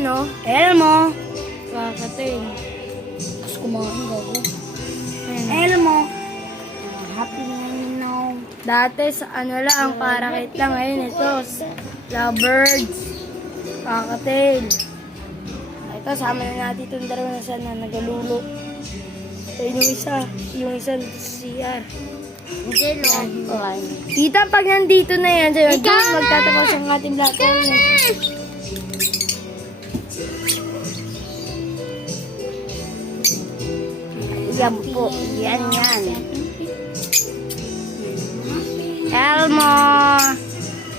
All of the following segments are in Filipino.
Ayan o. Elmo. Kakatay. Tapos kumain ako. Elmo. Happy now. Dati sa ano lang, parakit lang. Ngayon ito. Lovebirds. Kakatail. Ito, sama na natin itong dalawa na sana nagalulo. Ito yung isa sa CR. Hindi, long. Tita, pag nandito na yan, sa'yo, doon magtatapos ang ating vlog. Yan po. Yan. Elmo.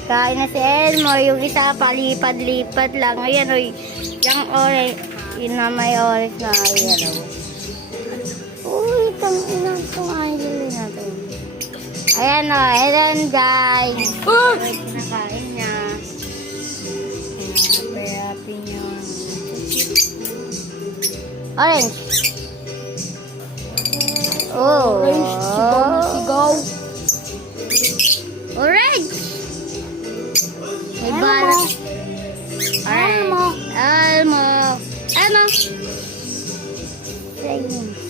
Kain na si Elmo. Yung isa palipad-lipad lang. Ayan o. Yung orange. Yun na may orange na yellow. Uy, itong idol natin. Ayan o. Ayan guys. Kinakain niya. Happy niya. Orange. Oh. Orange, sigaw na sigaw. Orange. May Elmo. bala. Elmo. Elmo. Elmo. Elmo.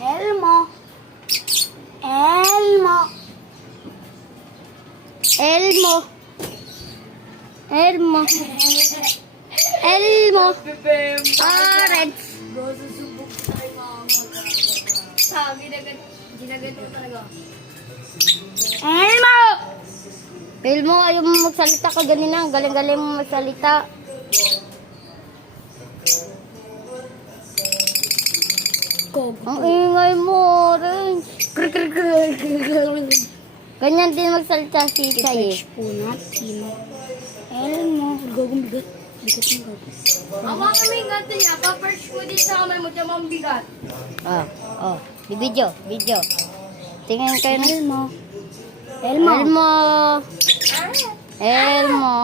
Elmo. Elmo. Elmo. Elmo. Elmo. Orange. Elmo. Elmo, ayaw mo magsalita ka ganina. Galing-galing mo magsalita. Ang ingay mo, Orange. Ganyan din magsalita si Chay eh. Po natin. Elmo. Gagong bigat. Bigat ng gabi. Awa kami gato niya. Pa-perch mo din sa kamay mo. Diyan mong bigat. Oh. Di video. Tingnan kayo na. Elmo. Elmo. Elmo. Elmo.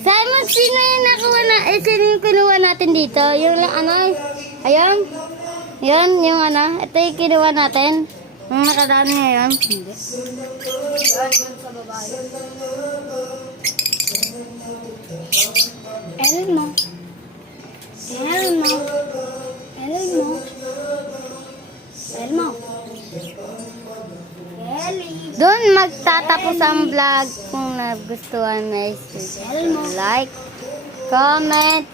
Simon, sino yung nakuha na? Sino yung kinuha natin dito? Yung ano? Ayan? Yan, yung ano? Ito yung kinuha natin. Yung nakadaan niya yun. Hindi. Elmo. Elmo. Elmo. Elmo. Doon magtatapos ang vlog. Kung nagustuhan na like, comment,